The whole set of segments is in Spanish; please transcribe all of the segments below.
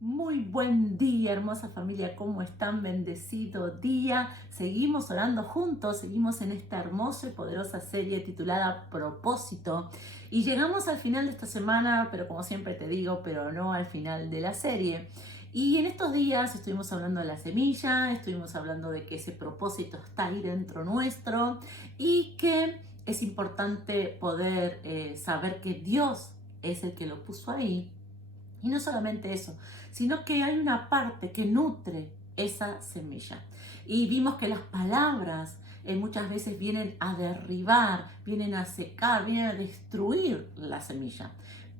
Muy buen día, hermosa familia, ¿cómo están? Bendecido día. Seguimos orando juntos, seguimos en esta hermosa y poderosa serie titulada Propósito. Y llegamos al final de esta semana, pero como siempre te digo, pero no al final de la serie. Y en estos días estuvimos hablando de la semilla, estuvimos hablando de que ese propósito está ahí dentro nuestro y que es importante poder saber que Dios es el que lo puso ahí. Y no solamente eso, sino que hay una parte que nutre esa semilla. Y vimos que las palabras muchas veces vienen a derribar, vienen a secar, vienen a destruir la semilla.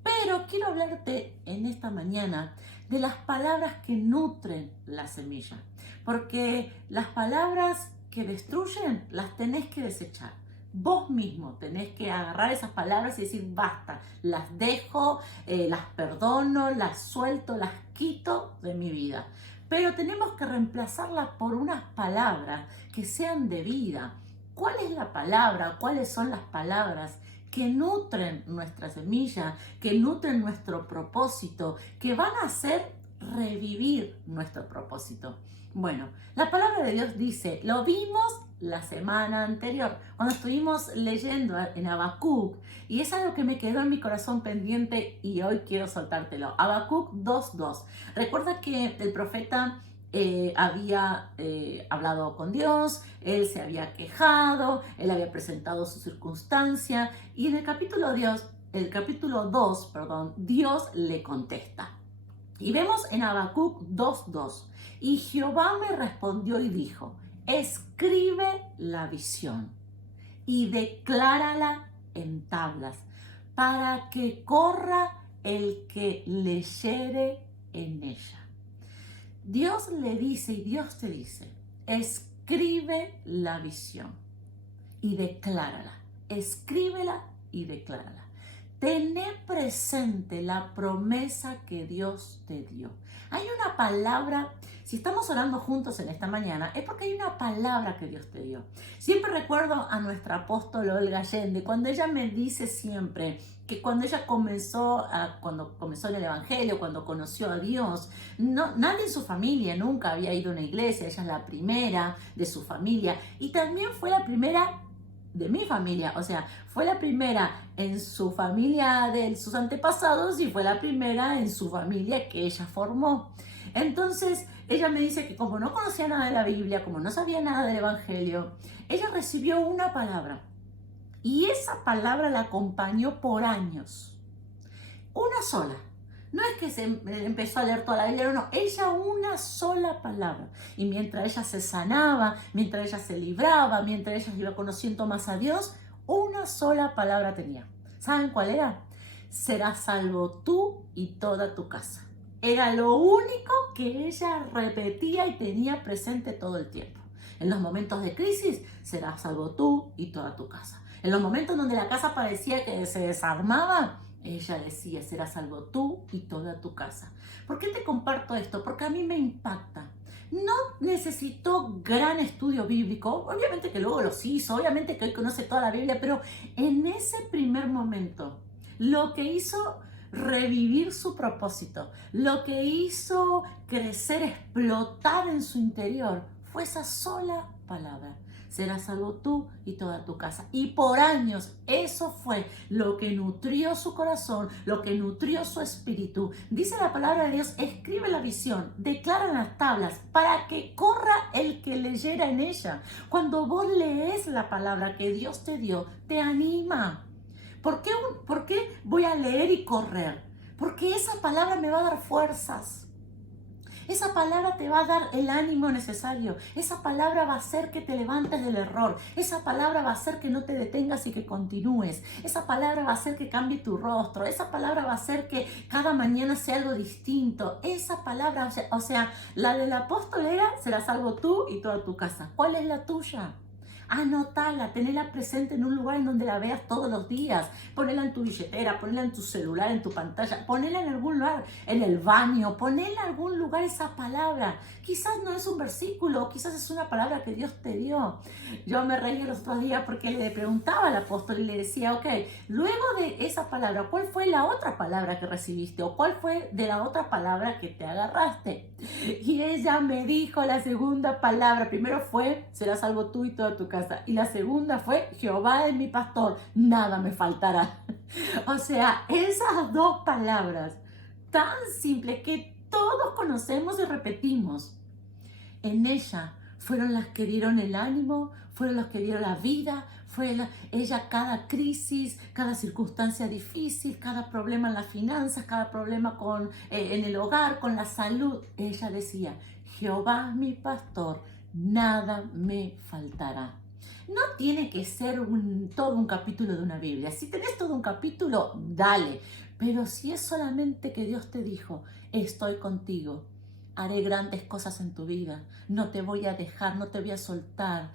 Pero quiero hablarte en esta mañana de las palabras que nutren la semilla. Porque las palabras que destruyen las tenés que desechar. Vos mismo tenés que agarrar esas palabras y decir basta, las dejo, las perdono, las suelto, las quito de mi vida. Pero tenemos que reemplazarlas por unas palabras que sean de vida. ¿Cuál es la palabra? ¿Cuáles son las palabras que nutren nuestra semilla, que nutren nuestro propósito, que van a hacer revivir nuestro propósito? Bueno, la palabra de Dios dice, lo vimos la semana anterior, cuando estuvimos leyendo en Habacuc, y es algo que me quedó en mi corazón pendiente y hoy quiero soltártelo. Habacuc 2:2. Recuerda que el profeta había hablado con Dios, él se había quejado, él había presentado su circunstancia, y en el capítulo 2, perdón, Dios le contesta. Y vemos en Habacuc 2:2. Y Jehová me respondió y dijo, escribe la visión y declárala en tablas, para que corra el que leyere en ella. Dios le dice y Dios te dice, escribe la visión y declárala. Escríbela y declárala. Tené presente la promesa que Dios te dio. Hay una palabra, si estamos orando juntos en esta mañana, es porque hay una palabra que Dios te dio. Siempre recuerdo a nuestra apóstol Olga Allende, cuando ella me dice siempre que cuando ella cuando comenzó en el Evangelio, cuando conoció a Dios, nadie en su familia nunca había ido a una iglesia, ella es la primera de su familia y también fue la primera de mi familia, o sea, fue la primera en su familia de sus antepasados y fue la primera en su familia que ella formó. Entonces, ella me dice que como no conocía nada de la Biblia, como no sabía nada del Evangelio, ella recibió una palabra y esa palabra la acompañó por años. Una sola. No es que se empezó a leer toda la Biblia, no, ella una sola palabra. Y mientras ella se sanaba, mientras ella se libraba, mientras ella iba conociendo más a Dios, una sola palabra tenía. ¿Saben cuál era? Serás salvo tú y toda tu casa. Era lo único que ella repetía y tenía presente todo el tiempo. En los momentos de crisis, serás salvo tú y toda tu casa. En los momentos donde la casa parecía que se desarmaba, ella decía, serás salvo tú y toda tu casa. ¿Por qué te comparto esto? Porque a mí me impacta. No necesitó gran estudio bíblico, obviamente que luego los hizo, obviamente que hoy conoce toda la Biblia, pero en ese primer momento, lo que hizo revivir su propósito, lo que hizo crecer, explotar en su interior, fue esa sola palabra. Serás salvo tú y toda tu casa. Y por años eso fue lo que nutrió su corazón, lo que nutrió su espíritu. Dice la palabra de Dios, escribe la visión, declara en las tablas para que corra el que leyera en ella. Cuando vos lees la palabra que Dios te dio, te anima. ¿Por qué voy a leer y correr? Porque esa palabra me va a dar fuerzas. Esa palabra te va a dar el ánimo necesario. Esa palabra va a hacer que te levantes del error. Esa palabra va a hacer que no te detengas y que continúes. Esa palabra va a hacer que cambie tu rostro. Esa palabra va a hacer que cada mañana sea algo distinto. Esa palabra, o sea, la del apóstol era, serás salvo tú y toda tu casa. ¿Cuál es la tuya? Anotala, tenela presente en un lugar en donde la veas todos los días. Ponela en tu billetera, ponela en tu celular, en tu pantalla, ponela en algún lugar, en el baño, ponela en algún lugar esa palabra. Quizás no es un versículo, quizás es una palabra que Dios te dio. Yo me reía los otros días porque le preguntaba al apóstol y le decía, ok, luego de esa palabra, ¿cuál fue la otra palabra que recibiste? ¿O cuál fue de la otra palabra que te agarraste? Y ella me dijo la segunda palabra. Primero fue, serás salvo tú y toda tu casa. Y la segunda fue, Jehová es mi pastor, nada me faltará. O sea, esas dos palabras tan simples que todos conocemos y repetimos, en ella fueron las que dieron el ánimo, fueron las que dieron la vida, ella cada crisis, cada circunstancia difícil, cada problema en las finanzas, cada problema en el hogar, con la salud. Ella decía, Jehová es mi pastor, nada me faltará. No tiene que ser todo un capítulo de una Biblia. Si tenés todo un capítulo, dale. Pero si es solamente que Dios te dijo, estoy contigo, haré grandes cosas en tu vida, no te voy a dejar, no te voy a soltar,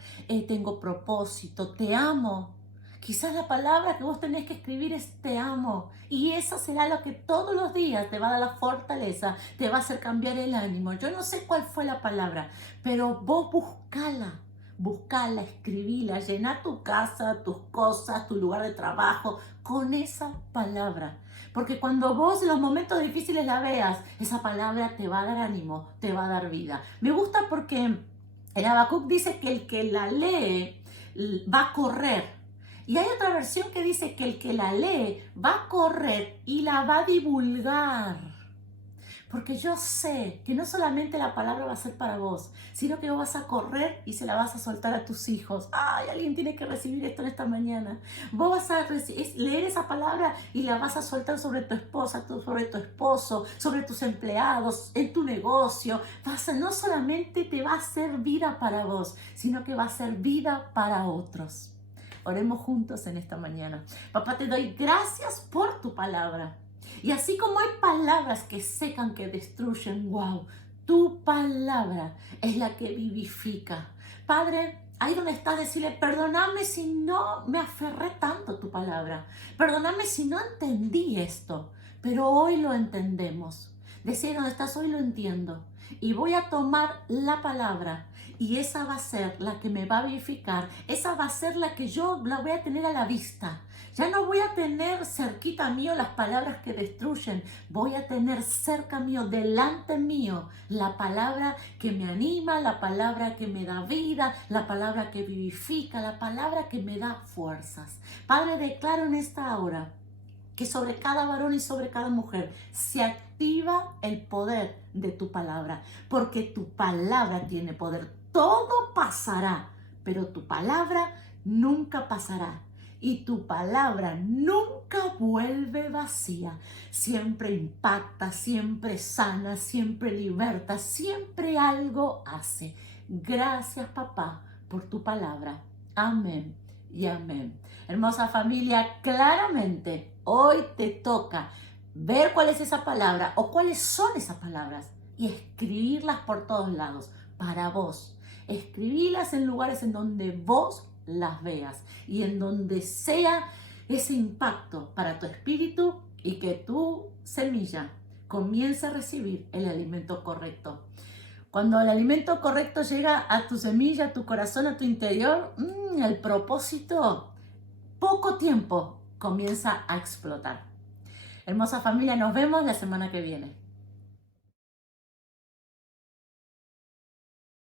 tengo propósito, te amo. Quizás la palabra que vos tenés que escribir es te amo, y eso será lo que todos los días te va a dar la fortaleza, te va a hacer cambiar el ánimo. Yo no sé cuál fue la palabra, pero vos buscala, escribila, llena tu casa, tus cosas, tu lugar de trabajo con esa palabra. Porque cuando vos en los momentos difíciles la veas, esa palabra te va a dar ánimo, te va a dar vida. Me gusta porque el Habacuc dice que el que la lee va a correr. Y hay otra versión que dice que el que la lee va a correr y la va a divulgar. Porque yo sé que no solamente la palabra va a ser para vos, sino que vos vas a correr y se la vas a soltar a tus hijos. ¡Ay, alguien tiene que recibir esto en esta mañana! Vos vas a leer esa palabra y la vas a soltar sobre tu esposa, sobre tu esposo, sobre tus empleados, en tu negocio. No solamente te va a ser vida para vos, sino que va a ser vida para otros. Oremos juntos en esta mañana. Papá, te doy gracias por tu palabra. Y así como hay palabras que secan, que destruyen, wow, tu palabra es la que vivifica. Padre, ahí donde estás, decirle, perdóname si no me aferré tanto a tu palabra. Perdóname si no entendí esto, pero hoy lo entendemos. Decir donde estás, hoy lo entiendo. Y voy a tomar la palabra y esa va a ser la que me va a vivificar. Esa va a ser la que yo la voy a tener a la vista. Ya no voy a tener cerquita mío las palabras que destruyen. Voy a tener cerca mío, delante mío, la palabra que me anima, la palabra que me da vida, la palabra que vivifica, la palabra que me da fuerzas. Padre, declaro en esta hora que sobre cada varón y sobre cada mujer se activa el poder de tu palabra, porque tu palabra tiene poder. Todo pasará, pero tu palabra nunca pasará. Y tu palabra nunca vuelve vacía. Siempre impacta, siempre sana, siempre liberta, siempre algo hace. Gracias, papá, por tu palabra. Amén y amén. Hermosa familia, claramente hoy te toca ver cuál es esa palabra o cuáles son esas palabras y escribirlas por todos lados para vos. Escribirlas en lugares en donde vos las veas y en donde sea ese impacto para tu espíritu y que tu semilla comience a recibir el alimento correcto. Cuando el alimento correcto llega a tu semilla, a tu corazón, a tu interior, el propósito, poco tiempo comienza a explotar. Hermosa familia, nos vemos la semana que viene.